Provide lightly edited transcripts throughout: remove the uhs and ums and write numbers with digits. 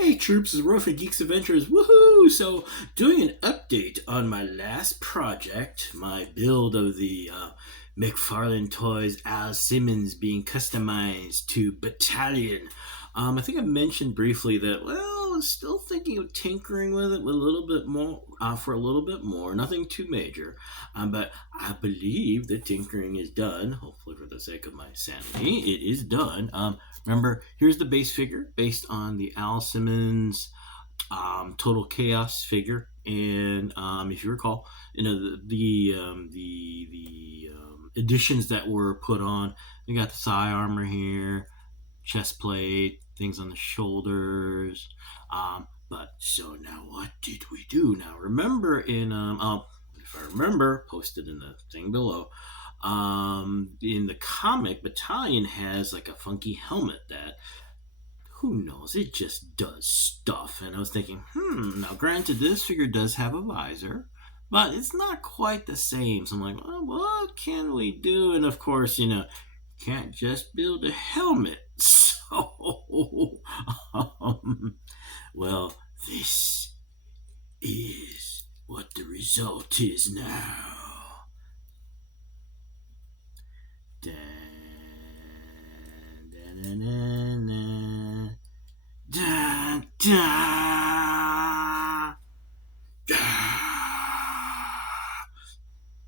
Hey troops, it's Roy from Geeks Adventures. Woohoo! So, doing an update on my last project, my build of the McFarlane Toys Al Simmons being customized to Battalion. I think I mentioned briefly that, well, I was still thinking of tinkering with it with a little bit more, for a little bit more. Nothing too major. But I believe the tinkering is done, hopefully for the sake of my sanity. It is done. Remember, here's the base figure based on the Al Simmons Total Chaos figure, and if you recall, the additions that were put on. We got the thigh armor here, chest plate, things on the shoulders. But so now, what did we do? Now, remember if I remember, posted in the thing below. In the comic, Battalion has like a funky helmet that, who knows, it just does stuff. And I was thinking, now granted, this figure does have a visor, but it's not quite the same. So I'm like, well, what can we do? And of course, can't just build a helmet. So, well, this is what the result is now. Dun, dun, dun, dun, dun. Dun, dun.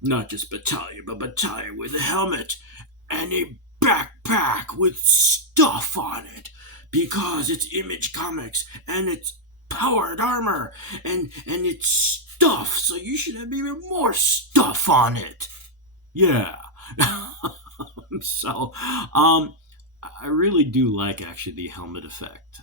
Not just Battalion, but Battalion with a helmet and a backpack with stuff on it, because it's Image Comics and it's powered armor and it's stuff, so you should have even more stuff on it. Yeah. So, I really do like actually the helmet effect.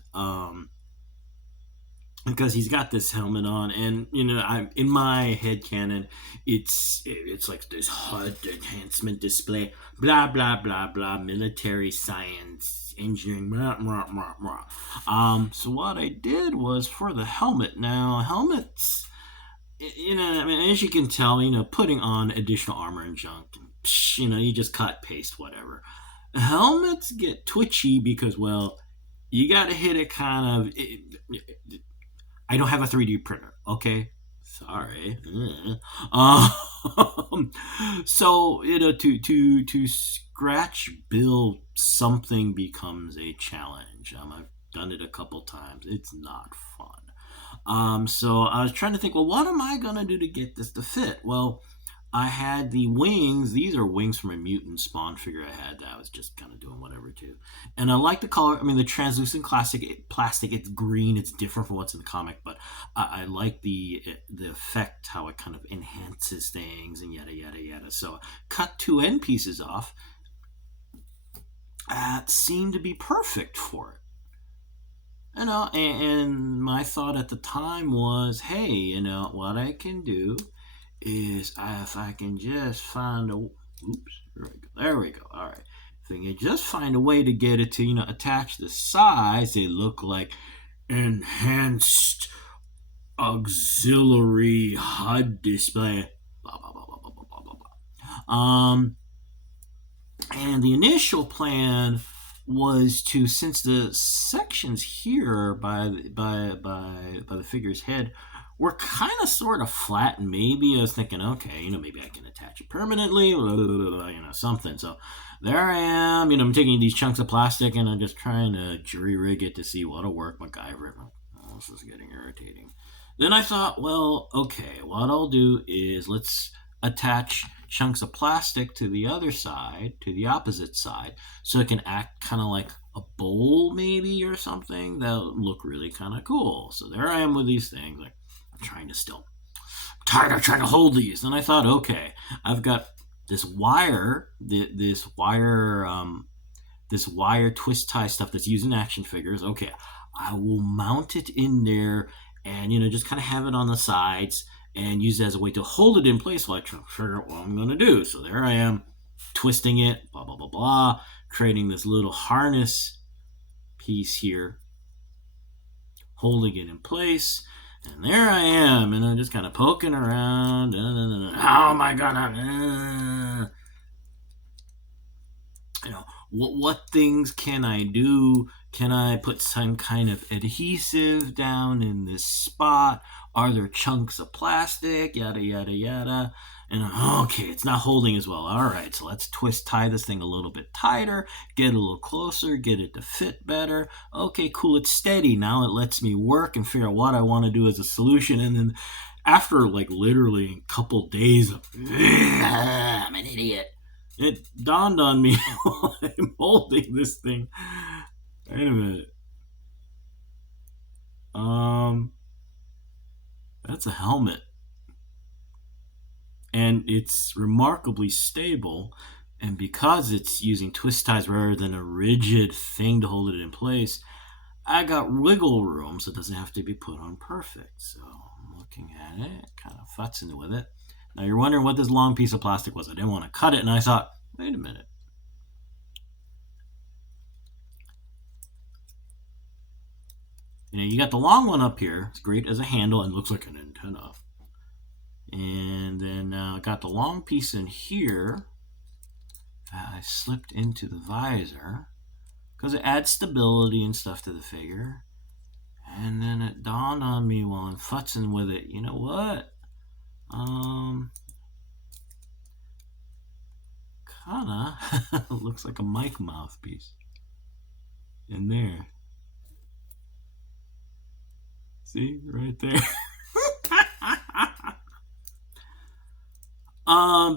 Because he's got this helmet on, and I'm in my head canon, it's like this HUD enhancement display, blah blah blah blah, military science, engineering, blah, blah, blah, blah. So what I did was for the helmet. Now helmets, as you can tell, putting on additional armor and junk, you just cut, paste, whatever. Helmets get twitchy because, well, you got to hit it kind of. I don't have a 3D printer. Okay, sorry. So to scratch build something becomes a challenge. I've done it a couple times. It's not fun. So I was trying to think. Well, what am I gonna do to get this to fit? Well, I had the wings. These are wings from a mutant spawn figure I had that I was just kind of doing whatever to. And I like the color. I mean, the translucent plastic, it's green. It's different from what's in the comic, but I like the effect, how it kind of enhances things and yada, yada, yada. So cut two end pieces off. That seemed to be perfect for it. And my thought at the time was, hey, what I can do is if I can just find a there we go. All right, if I can just find a way to get it to attach the sides, they look like enhanced auxiliary HUD display. Blah blah blah blah blah blah blah blah. And the initial plan was to, since the sections here by the figure's head were kind of sort of flat, and maybe I was thinking, okay, maybe I can attach it permanently, something. So there I am, I'm taking these chunks of plastic and I'm just trying to jury rig it to see what'll work. MacGyver. Oh, this is getting irritating. Then I thought, well, okay, what I'll do is let's attach chunks of plastic to the other side, to the opposite side, so it can act kind of like a bowl maybe or something. That'll look really kind of cool. So there I am with these things. Like, I'm trying to hold these. And I thought, okay, I've got this wire twist tie stuff that's used in action figures. Okay, I will mount it in there and just kind of have it on the sides and use it as a way to hold it in place while I try to figure out what I'm going to do. So there I am, twisting it, blah, blah, blah, blah, creating this little harness piece here, holding it in place. And there I am, and I'm just kind of poking around. How am I gonna... what things can I do? Can I put some kind of adhesive down in this spot? Are there chunks of plastic? Yada, yada, yada. And okay, it's not holding as well. All right, so let's tie this thing a little bit tighter, get a little closer, get it to fit better. Okay, cool, it's steady. Now it lets me work and figure out what I want to do as a solution. And then after like literally a couple days of, I'm an idiot, it dawned on me while I'm holding this thing. Wait a minute. That's a helmet. And it's remarkably stable. And because it's using twist ties rather than a rigid thing to hold it in place, I got wiggle room, so it doesn't have to be put on perfect. So I'm looking at it, kind of futzing with it. Now you're wondering what this long piece of plastic was. I didn't want to cut it, and I thought, wait a minute. You know, you got the long one up here. It's great as a handle and looks like an antenna. And then I got the long piece in here that I slipped into the visor because it adds stability and stuff to the figure. And then it dawned on me while I'm futzing with it, you know what? Kinda looks like a mic mouthpiece in there. See, right there.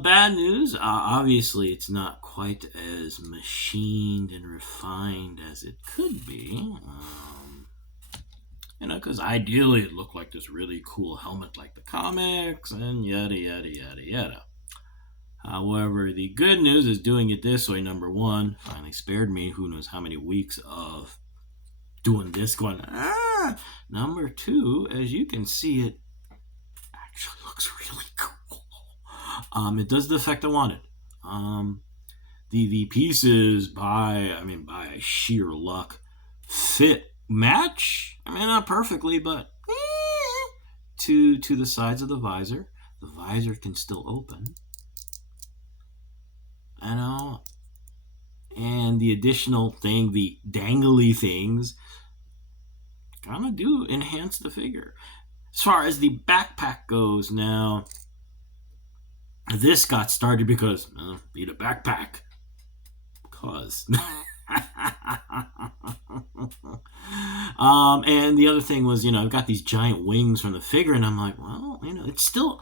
Bad news. Obviously, it's not quite as machined and refined as it could be. You know, because ideally it looked like this really cool helmet like the comics and yada, yada, yada, yada. However, the good news is doing it this way, number one, finally spared me who knows how many weeks of doing this going, Number two, as you can see, it actually looks really cool. It does the effect I wanted. The pieces by sheer luck match. I mean, not perfectly, but to the sides of the visor. The visor can still open. I know. And the additional thing, the dangly things, kind of do enhance the figure. As far as the backpack goes, now, this got started because, need a backpack. Because. And the other thing was, I've got these giant wings from the figure, and I'm like, well, it's still,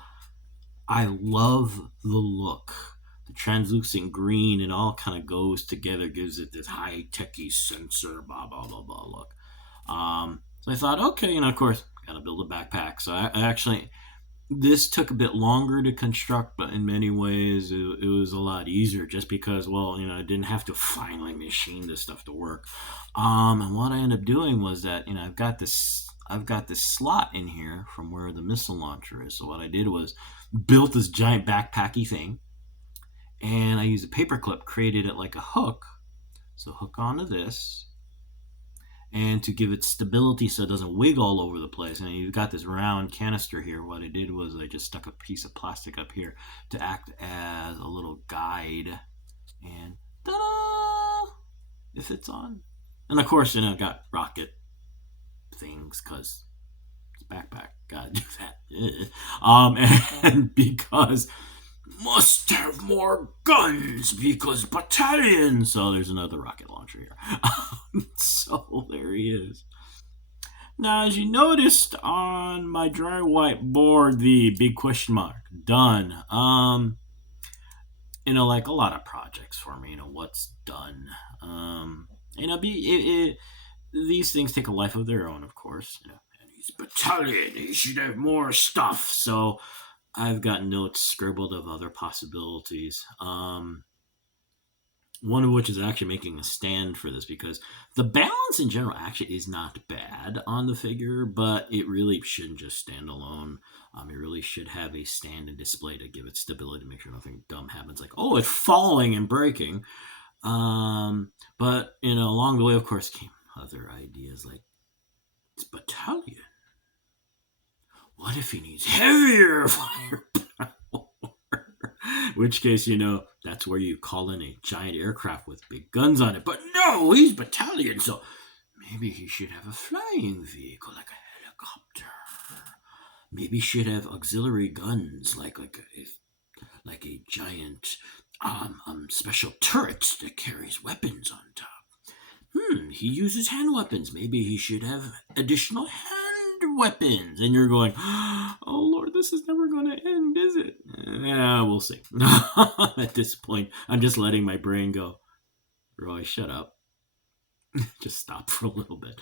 I love the look. The translucent green, it all kind of goes together, gives it this high-techy sensor, blah, blah, blah, blah look. So I thought, okay, of course, gotta build a backpack. So I actually, this took a bit longer to construct, but in many ways it was a lot easier just because, I didn't have to finally machine this stuff to work. And what I ended up doing was that, I've got this slot in here from where the missile launcher is. So what I did was built this giant backpacky thing, and I used a paper clip, created it like a hook. So hook onto this, and to give it stability so it doesn't wiggle all over the place. And you've got this round canister here. What I did was I just stuck a piece of plastic up here to act as a little guide. And ta-da! It fits on. And of course, I've got rocket things because it's a backpack. Gotta do that. And because must have more guns because battalion. So there's another rocket launcher here. So there he is. Now, as you noticed on my dry whiteboard, the big question mark, done. Like a lot of projects for me, what's done. These things take a life of their own, of course. And he's battalion, he should have more stuff. So I've got notes scribbled of other possibilities. One of which is actually making a stand for this because the balance in general actually is not bad on the figure, but it really shouldn't just stand alone. It really should have a stand and display to give it stability, to make sure nothing dumb happens, like, it's falling and breaking. But, along the way, of course, came other ideas like, it's battalion. What if he needs heavier firepower? In which case, that's where you call in a giant aircraft with big guns on it. But no, he's battalion, so Maybe he should have a flying vehicle like a helicopter. Maybe he should have auxiliary guns like a giant special turret that carries weapons on top. He uses hand weapons. Maybe he should have additional hand weapons. And you're going, oh Lord, this is never going to end, is it? Yeah, we'll see. At this point, I'm just letting my brain go, Roy, shut up. Just stop for a little bit.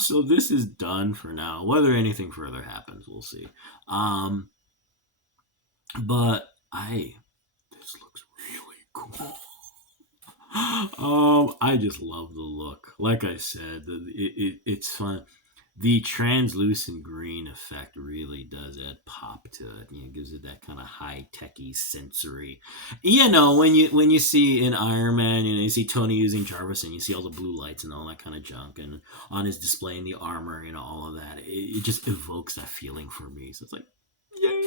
So this is done for now. Whether anything further happens, we'll see. But this looks really cool. I just love the look. Like I said, it's fun. The translucent green effect really does add pop to it. It gives it that kind of high techy sensory. When you see in Iron Man, you see Tony using Jarvis, and you see all the blue lights and all that kind of junk, and on his display in the armor, all of that. It just evokes that feeling for me. So it's like, yay!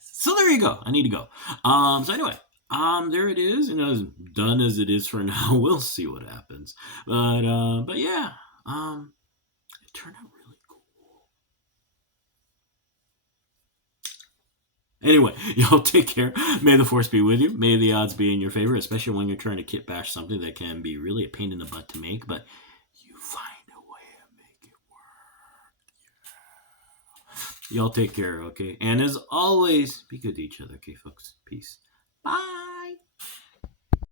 So there you go. I need to go. So anyway, there it is. As done as it is for now. We'll see what happens. But yeah, it turned out really cool. Anyway, y'all take care. May the force be with you. May the odds be in your favor, especially when you're trying to kit bash something that can be really a pain in the butt to make, but you find a way to make it work. Yeah. Y'all take care, okay? And as always, be good to each other, okay, folks? Peace. Bye.